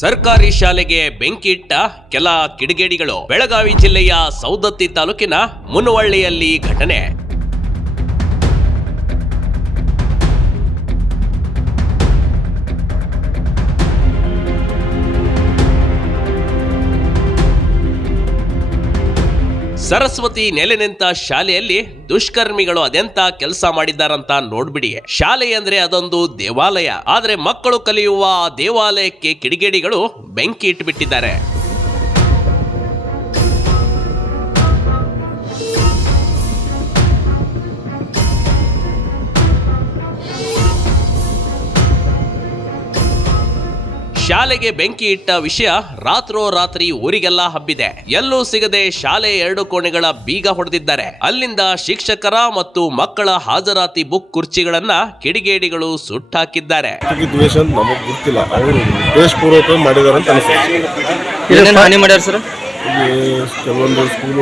ಸರ್ಕಾರಿ ಶಾಲೆಗೆ ಬೆಂಕಿ ಇಟ್ಟ ಕೆಲ ಕಿಡಿಗೇಡಿಗಳು. ಬೆಳಗಾವಿ ಜಿಲ್ಲೆಯ ಸೌದತ್ತಿ ತಾಲೂಕಿನ ಮುನವಳ್ಳಿಯಲ್ಲಿ ಘಟನೆ. ಸರಸ್ವತಿ ನೆಲೆ ನಿಂತ ಶಾಲೆಯಲ್ಲಿ ದುಷ್ಕರ್ಮಿಗಳು ಅದೆಂತ ಕೆಲಸ ಮಾಡಿದ್ದಾರಂತ ನೋಡ್ಬಿಡಿ. ಶಾಲೆ ಅಂದ್ರೆ ಅದೊಂದು ದೇವಾಲಯ. ಆದ್ರೆ ಮಕ್ಕಳು ಕಲಿಯುವ ಆ ದೇವಾಲಯಕ್ಕೆ ಕಿಡಿಗೇಡಿಗಳು ಬೆಂಕಿ ಇಟ್ಟುಬಿಟ್ಟಿದ್ದಾರೆ. ಶಾಲೆಗೆ ಬೆಂಕಿ ಇಟ್ಟ ವಿಷಯ ರಾತ್ರೋರಾತ್ರಿ ಊರಿಗೆಲ್ಲ ಹಬ್ಬಿದೆ. ಎಲ್ಲೂ ಸಿಗದೆ ಶಾಲೆ 2 ಕೋಣೆಗಳ ಬೀಗ ಹೊಡೆದಿದ್ದಾರೆ. ಅಲ್ಲಿಂದ ಶಿಕ್ಷಕರ ಮತ್ತು ಮಕ್ಕಳ ಹಾಜರಾತಿ ಬುಕ್ ಕುರ್ಚಿಗಳನ್ನ ಕಿಡಿಗೇಡಿಗಳು ಸುಟ್ಟಾಕಿದ್ದಾರೆ. ಕೆಲವೊಂದು ಸ್ಕೂಲ್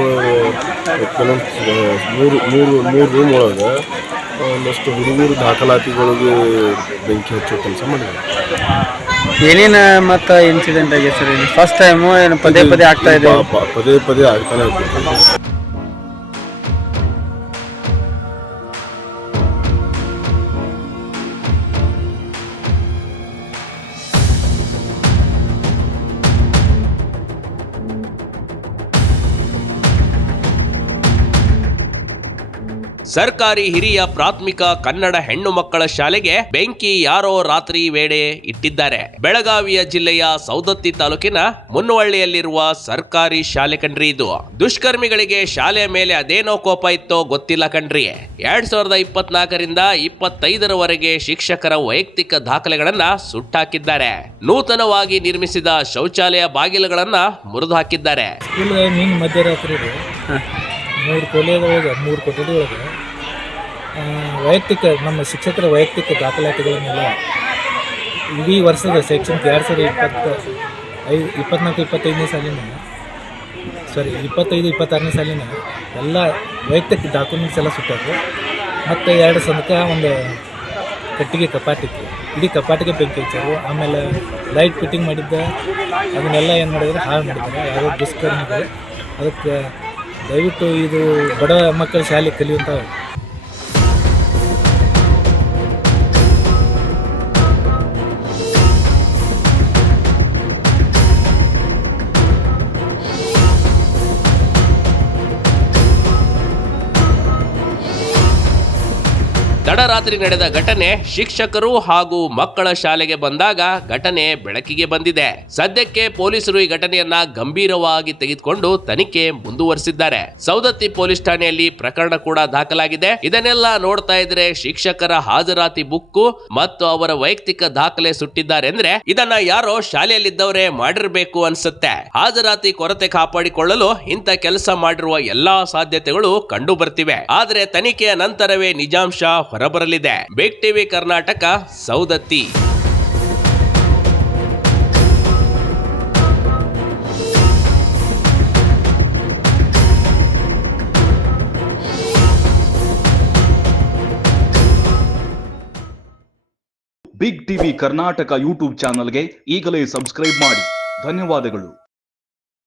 ಮೂರು ರೂಮ್ ಒಳಗೆ ಒಂದಷ್ಟು ಹುಡುಗರು ದಾಖಲಾತಿಗಳಿಗೆ ಬೆಂಕಿ ಹಚ್ಚೋ ಕೆಲಸ ಮಾಡಿದ್ದಾರೆ. ಏನೇನು ಮತ್ತು ಇನ್ಸಿಡೆಂಟ್ ಆಗಿದೆ ಸರ್? ಫಸ್ಟ್ ಟೈಮು ಏನು ಪದೇ ಪದೇ ಆಗ್ತಾ ಇದೆ? ಪದೇ ಆಗ್ತಾನೆ ಇರ್ತದೆ. ಸರ್ಕಾರಿ ಹಿರಿಯ ಪ್ರಾಥಮಿಕ ಕನ್ನಡ ಹೆಣ್ಣು ಮಕ್ಕಳ ಶಾಲೆಗೆ ಬೆಂಕಿ ಯಾರೋ ರಾತ್ರಿ ವೇಳೆ ಇಟ್ಟಿದ್ದಾರೆ. ಬೆಳಗಾವಿಯ ಜಿಲ್ಲೆಯ ಸೌದತ್ತಿ ತಾಲೂಕಿನ ಮುನ್ನವಳ್ಳಿಯಲ್ಲಿರುವ ಸರ್ಕಾರಿ ಶಾಲೆ ಕಣ್ರಿ ಇದು. ದುಷ್ಕರ್ಮಿಗಳಿಗೆ ಶಾಲೆಯ ಮೇಲೆ ಅದೇನೋ ಕೋಪ ಇತ್ತೋ ಗೊತ್ತಿಲ್ಲ ಕಣ್ರಿ. 2024ರಿಂದ 25ರವರೆಗೆ ಶಿಕ್ಷಕರ ವೈಯಕ್ತಿಕ ದಾಖಲೆಗಳನ್ನ ಸುಟ್ಟಾಕಿದ್ದಾರೆ. ನೂತನವಾಗಿ ನಿರ್ಮಿಸಿದ ಶೌಚಾಲಯ ಬಾಗಿಲುಗಳನ್ನ ಮುರಿದು ಹಾಕಿದ್ದಾರೆ. ಮಧ್ಯರಾತ್ರಿ 3 ಕೊಠಡಿ ಒಳಗೆ ವೈಯಕ್ತಿಕ ನಮ್ಮ ಶಿಕ್ಷಕರ ವೈಯಕ್ತಿಕ ದಾಖಲಾತಿಗಳನ್ನೆಲ್ಲ ಇಡೀ ವರ್ಷದ ಶೈಕ್ಷಣಿಕ 2024-25ನೇ ಸಾಲಿನ 25-26ನೇ ಸಾಲಿನ ಎಲ್ಲ ವೈಯಕ್ತಿಕ ಡಾಕ್ಯುಮೆಂಟ್ಸ್ ಎಲ್ಲ ಸುಟ್ಟಾರು. ಮತ್ತು 2 ಸಂದಕ ಒಂದು ಕಟ್ಟಿಗೆ ಕಪಾಟಿ ಇತ್ತು. ಇಡೀ ಕಪಾಟಿಗೆ ಬೆಂಕಿ ಹಚ್ಚಾರು. ಆಮೇಲೆ ಲೈಟ್ ಫಿಟ್ಟಿಂಗ್ ಮಾಡಿದ್ದ ಅದನ್ನೆಲ್ಲ ಏನು ಮಾಡಿದ್ರೆ ಹಾಳು ಮಾಡಿದ್ದಾರೆ ಯಾವುದೋ ದುಷ್ಕರ್ಮಿಗಳು. ಅದಕ್ಕೆ ದಯವಿಟ್ಟು ಇದು ಬಡ ಮಕ್ಕಳ ಶಾಲೆ ಕಲಿಯುವಂಥ ತಡರಾತ್ರಿ ನಡೆದ ಘಟನೆ ಶಿಕ್ಷಕರು ಹಾಗೂ ಮಕ್ಕಳ ಶಾಲೆಗೆ ಬಂದಾಗ ಘಟನೆ ಬೆಳಕಿಗೆ ಬಂದಿದೆ. ಸದ್ಯಕ್ಕೆ ಪೊಲೀಸರು ಈ ಘಟನೆಯನ್ನ ಗಂಭೀರವಾಗಿ ತೆಗೆದುಕೊಂಡು ತನಿಖೆ ಮುಂದುವರಿಸಿದ್ದಾರೆ. ಸೌದತ್ತಿ ಪೊಲೀಸ್ ಠಾಣೆಯಲ್ಲಿ ಪ್ರಕರಣ ಕೂಡ ದಾಖಲಾಗಿದೆ. ಇದನ್ನೆಲ್ಲ ನೋಡ್ತಾ ಇದ್ರೆ ಶಿಕ್ಷಕರ ಹಾಜರಾತಿ ಬುಕ್ಕು ಮತ್ತು ಅವರ ವೈಯಕ್ತಿಕ ದಾಖಲೆ ಸುಟ್ಟಿದ್ದಾರೆ ಅಂದ್ರೆ ಇದನ್ನ ಯಾರೋ ಶಾಲೆಯಲ್ಲಿದ್ದವರೇ ಮಾಡಿರಬೇಕು ಅನ್ಸುತ್ತೆ. ಹಾಜರಾತಿ ಕೊರತೆ ಕಾಪಾಡಿಕೊಳ್ಳಲು ಇಂಥ ಕೆಲಸ ಮಾಡಿರುವ ಎಲ್ಲಾ ಸಾಧ್ಯತೆಗಳು ಕಂಡು ಬರ್ತಿವೆ. ಆದ್ರೆ ತನಿಖೆಯ ನಂತರವೇ ನಿಜಾಂಶ ಹೊರಬರಲಿದೆ. Big TV Karnataka, Saundatti. Big TV Karnataka YouTube ಚಾನಲ್ಗೆ ಈಗಲೇ ಸಬ್ಸ್ಕ್ರೈಬ್ ಮಾಡಿ. ಧನ್ಯವಾದಗಳು.